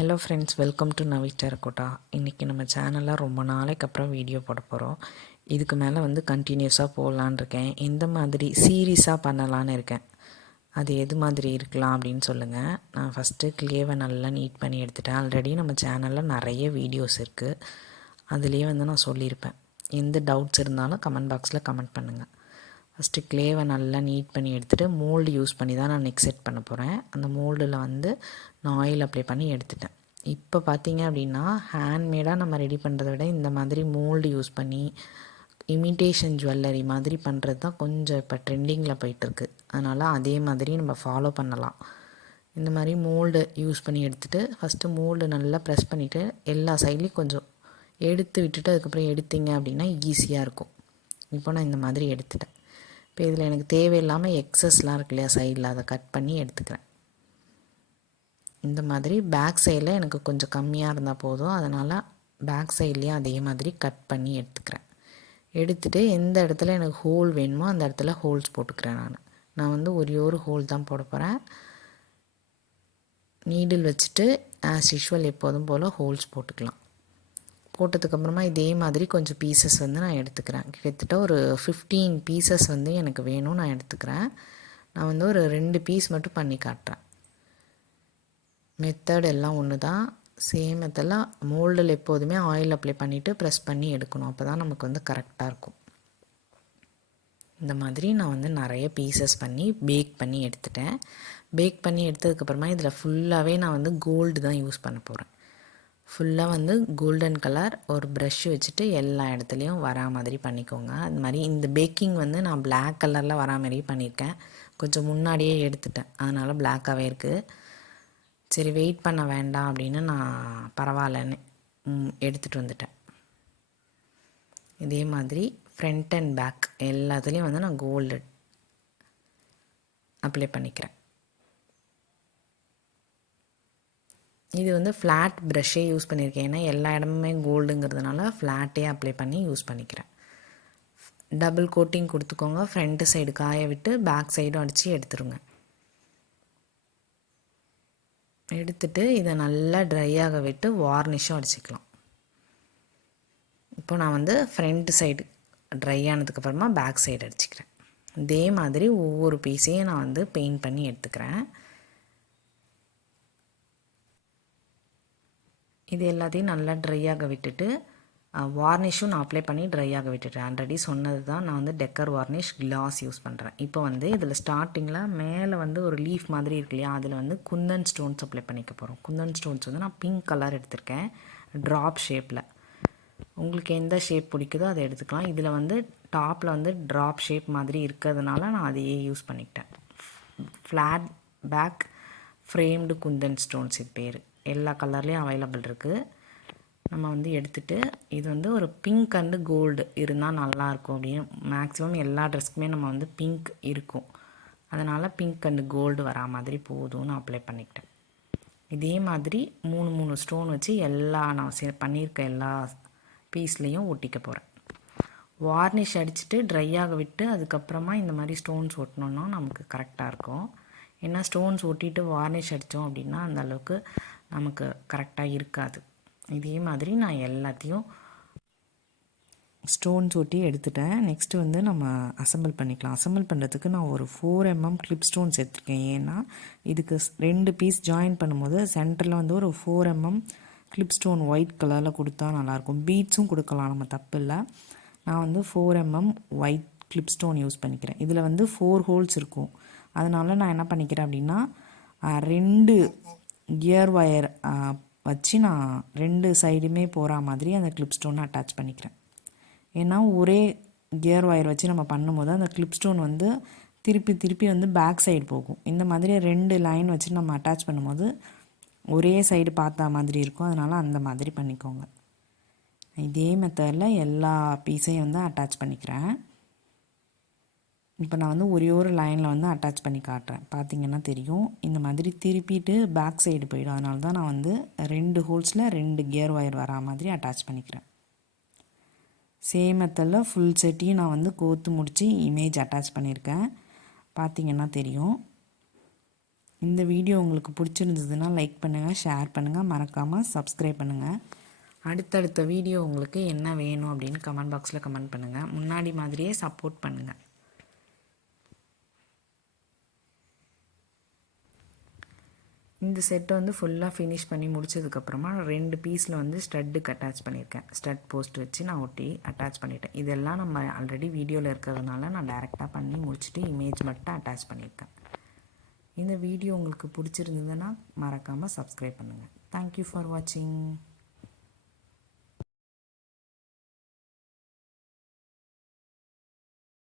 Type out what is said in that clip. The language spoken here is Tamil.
Hello friends, welcome to Navi Terracotta. இன்றைக்கி நம்ம சேனலில் ரொம்ப நாளைக்கு அப்புறம் வீடியோ போட போகிறோம். இதுக்கு மேலே கண்டினியூஸாக போடலான்னு இருக்கேன். எந்த மாதிரி சீரீஸாக பண்ணலான்னு இருக்கேன். அது எது மாதிரி இருக்கலாம் அப்படின்னு சொல்லுங்கள். நான் ஃபஸ்ட்டு கிளேவை நல்லா நீட் பண்ணி எடுத்துட்டேன். ஆல்ரெடி நம்ம சேனலில் நிறைய வீடியோஸ் இருக்குது. அதுலேயே நான் சொல்லியிருப்பேன். எந்த டவுட்ஸ் இருந்தாலும் கமெண்ட் பாக்ஸில் கமெண்ட் பண்ணுங்கள். ஃபஸ்ட்டு கிளேவை நல்லா நீட் பண்ணி எடுத்துகிட்டு மோல்டு யூஸ் பண்ணி தான் நான் நெக் செட் பண்ண போகிறேன். அந்த மோல்டில் நான் ஆயில் அப்ளை பண்ணி எடுத்துட்டேன். இப்போ பார்த்தீங்க அப்படின்னா ஹேண்ட்மேடாக நம்ம ரெடி பண்ணுறத விட இந்த மாதிரி மோல்டு யூஸ் பண்ணி இமிட்டேஷன் ஜுவல்லரி மாதிரி பண்ணுறது தான் கொஞ்சம் இப்போ ட்ரெண்டிங்கில் போயிட்டுருக்கு. அதனால் அதே மாதிரி நம்ம ஃபாலோ பண்ணலாம். இந்த மாதிரி மோல்டு யூஸ் பண்ணி எடுத்துகிட்டு ஃபஸ்ட்டு மோல்டு நல்லா ப்ரெஸ் பண்ணிவிட்டு எல்லா சைட்லேயும் கொஞ்சம் எடுத்து விட்டுட்டு அதுக்கப்புறம் எடுத்தீங்க அப்படின்னா ஈஸியாக இருக்கும். இப்போ நான் இந்த மாதிரி எடுத்துட்டேன். இப்போ இதில் எனக்கு தேவையில்லாமல் எக்ஸஸ்லாம் இருக்கு இல்லையா சைடில், அதை கட் பண்ணி எடுத்துக்கிறேன். இந்த மாதிரி பேக் சைடில் எனக்கு கொஞ்சம் கம்மியாக இருந்தால் போதும். அதனால் பேக் சைட்லேயும் அதே மாதிரி கட் பண்ணி எடுத்துக்கிறேன். எடுத்துகிட்டு எந்த இடத்துல எனக்கு ஹோல் வேணுமோ அந்த இடத்துல ஹோல்ஸ் போட்டுக்கிறேன். நான் ஒரே ஒரு ஹோல் தான் போட போகிறேன். நீடில் வச்சுட்டு ஆஸ் யூஷுவல் எப்போதும் போல் ஹோல்ஸ் போட்டுக்கலாம். போட்டதுக்கப்புறமா இதே மாதிரி கொஞ்சம் பீசஸ் நான் எடுத்துக்கிறேன். கிட்டத்தட்ட ஒரு 15 பீசஸ் எனக்கு வேணும். நான் எடுத்துக்கிறேன். நான் ஒரு 2 பீஸ் மட்டும் பண்ணி காட்டுறேன். மெத்தட் எல்லாம் ஒன்று தான். சேம் மெத்தடில் மோல்டில் எப்போதுமே ஆயில் அப்ளை பண்ணிவிட்டு ப்ரெஸ் பண்ணி எடுக்கணும். அப்போ தான் நமக்கு கரெக்டாக இருக்கும். இந்த மாதிரி நான் நிறைய பீசஸ் பண்ணி பேக் பண்ணி எடுத்துட்டேன். பேக் பண்ணி எடுத்ததுக்கப்புறமா இதில் ஃபுல்லாகவே நான் கோல்டு தான் யூஸ் பண்ண போகிறேன். ஃபுல்லாக கோல்டன் கலர் ஒரு ப்ரஷ் வச்சுட்டு எல்லா இடத்துலையும் வரா மாதிரி பண்ணிக்கோங்க. அது மாதிரி இந்த பேக்கிங் நான் பிளாக் கலரில் வரா மாதிரி பண்ணியிருக்கேன். கொஞ்சம் முன்னாடியே எடுத்துட்டேன், அதனால் பிளாக்காகவே இருக்குது. சரி வெயிட் பண்ண வேண்டாம் அப்படின்னு நான் பரவாயில்லன்னு எடுத்துகிட்டு வந்துட்டேன். இதே மாதிரி ஃப்ரண்ட் அண்ட் பேக் எல்லாத்துலேயும் நான் கோல்டு அப்ளை பண்ணிக்கிறேன். இது ஃப்ளாட் ப்ரஷ்ஷே யூஸ் பண்ணியிருக்கேன். ஏன்னா எல்லா இடமுமே கோல்டுங்கிறதுனால ஃப்ளாட்டே அப்ளை பண்ணி யூஸ் பண்ணிக்கிறேன். டபுள் கோட்டிங் கொடுத்துக்கோங்க. ஃப்ரண்ட்டு சைடு காய விட்டு பேக் சைடும் அடித்து எடுத்துருங்க. எடுத்துட்டு இதை நல்லா ட்ரையாக விட்டு வார்னிஷும் அடிச்சுக்கலாம். இப்போ நான் ஃப்ரண்ட் சைடு ட்ரை ஆனதுக்கப்புறமா பேக் சைடு அடிச்சுக்கிறேன். இதே மாதிரி ஒவ்வொரு பீஸையும் நான் பெயிண்ட் பண்ணி எடுத்துக்கிறேன். இது எல்லாத்தையும் நல்லா ட்ரையாக விட்டுட்டு வார்னிஷும் நான் அப்ளை பண்ணி ட்ரையாக விட்டுட்டேன். ஆல்ரெடி சொன்னது தான். நான் டெக்கர் வார்னிஷ் கிளாஸ் யூஸ் பண்ணுறேன். இப்போ இதில் ஸ்டார்டிங்கில் மேலே ஒரு லீஃப் மாதிரி இருக்கு இல்லையா, அதில் குந்தன் ஸ்டோன்ஸ் அப்ளை பண்ணிக்க போகிறோம். குந்தன் ஸ்டோன்ஸ் நான் பிங்க் கலர் எடுத்திருக்கேன், ட்ராப் ஷேப்பில். உங்களுக்கு எந்த ஷேப் பிடிக்குதோ அதை எடுத்துக்கலாம். இதில் டாப்பில் ட்ராப் ஷேப் மாதிரி இருக்கிறதுனால நான் அதையே யூஸ் பண்ணிக்கிட்டேன். Flat back framed kundan stones இது பேர். எல்லா கலர்லேயும் அவைலபிள் இருக்குது. நம்ம எடுத்துகிட்டு இது ஒரு பிங்க் அண்டு கோல்டு இருந்தால் நல்லாயிருக்கும் அப்படின்னு. மேக்ஸிமம் எல்லா ட்ரெஸ்க்குமே நம்ம பிங்க் இருக்கும். அதனால் பிங்க் அண்டு கோல்டு வரா மாதிரி போதும்னு அப்ளை பண்ணிக்கிட்டேன். இதே மாதிரி 3 ஸ்டோன் வச்சு எல்லா நான் பண்ணியிருக்க எல்லா பீஸ்லேயும் ஒட்டிக்க போகிறேன். வார்னிஷ் அடிச்சுட்டு ட்ரையாக விட்டு அதுக்கப்புறமா இந்த மாதிரி ஸ்டோன்ஸ் ஒட்டினோன்னா நமக்கு கரெக்டாக இருக்கும். ஏன்னா ஸ்டோன்ஸ் ஒட்டிட்டு வார்னிஷ் அடித்தோம் அப்படின்னா அந்தளவுக்கு நமக்கு கரெக்டாக இருக்காது. இதே மாதிரி நான் எல்லாத்தையும் ஸ்டோன்ஸ் ஒட்டி எடுத்துட்டேன். நெக்ஸ்ட்டு நம்ம அசம்பிள் பண்ணிக்கலாம். அசம்பிள் பண்ணுறதுக்கு நான் ஒரு 4 mm கிளிப் ஸ்டோன்ஸ் எடுத்துருக்கேன். ஏன்னா இதுக்கு 2 பீஸ் ஜாயின் பண்ணும்போது சென்டரில் ஒரு 4 mm கிளிப் ஸ்டோன் ஒயிட் கலரில் கொடுத்தா நல்லாயிருக்கும். பீட்ஸும் கொடுக்கலாம், நம்ம தப்பு இல்லை. நான் 4 mm white clip stone use பண்ணிக்கிறேன். இதில் 4 ஹோல்ஸ் இருக்கும். அதனால் நான் என்ன பண்ணிக்கிறேன் அப்படின்னா 2 கியர் ஒயர் வச்சு நான் 2 சைடுமே போகிற மாதிரி அந்த கிளிப் ஸ்டோனை அட்டாச் பண்ணிக்கிறேன். ஏன்னா ஒரே கியர் ஒயர் வச்சு நம்ம பண்ணும்போது அந்த கிளிப் ஸ்டோன் திருப்பி திருப்பி பேக் சைடு போகும். இந்த மாதிரி 2 லைன் வச்சு நம்ம அட்டாச் பண்ணும்போது ஒரே சைடு பார்த்தா மாதிரி இருக்கும். அதனால் அந்த மாதிரி பண்ணிக்கோங்க. இதே மெத்தடில் எல்லா பீஸையும் அட்டாச் பண்ணிக்கிறேன். இப்போ நான் ஒரே ஒரு லைனில் அட்டாச் பண்ணி காட்டுறேன். பார்த்திங்கன்னா தெரியும். இந்த மாதிரி திருப்பிட்டு பேக் சைடு போயிடும். அதனால தான் நான் 2 ஹோல்ஸில் 2 கியர் ஒயர் வரா மாதிரி அட்டாச் பண்ணிக்கிறேன். சேம் மெத்தடில் ஃபுல் செட்டையும் நான் கோத்து முடித்து இமேஜ் அட்டாச் பண்ணியிருக்கேன். பார்த்திங்கன்னா தெரியும். இந்த வீடியோ உங்களுக்கு பிடிச்சிருந்ததுன்னா லைக் பண்ணுங்கள், ஷேர் பண்ணுங்கள், மறக்காமல் சப்ஸ்கிரைப் பண்ணுங்கள். அடுத்தடுத்த வீடியோ உங்களுக்கு என்ன வேணும் அப்படின்னு கமெண்ட் பாக்ஸில் கமெண்ட் பண்ணுங்கள். முன்னாடி மாதிரியே சப்போர்ட் பண்ணுங்கள். இந்த செட்டை வந்து ஃபுல்லாக ஃபினிஷ் பண்ணி முடிச்சதுக்கப்புறமா 2 பீஸில் வந்து ஸ்டட்டுக்கு அட்டாச் பண்ணியிருக்கேன். ஸ்டட் போஸ்ட் வச்சு நான் ஒட்டி அட்டாச் பண்ணிட்டேன். இதெல்லாம் நம்ம ஆல்ரெடி வீடியோவில் இருக்கிறதுனால நான் டைரெக்டாக பண்ணி முடிச்சுட்டு இமேஜ் மட்டும் அட்டாச் பண்ணியிருக்கேன். இந்த வீடியோ உங்களுக்கு பிடிச்சிருந்ததுன்னா மறக்காமல் சப்ஸ்கிரைப் பண்ணுங்கள். தேங்க்யூ ஃபார் வாட்சிங்.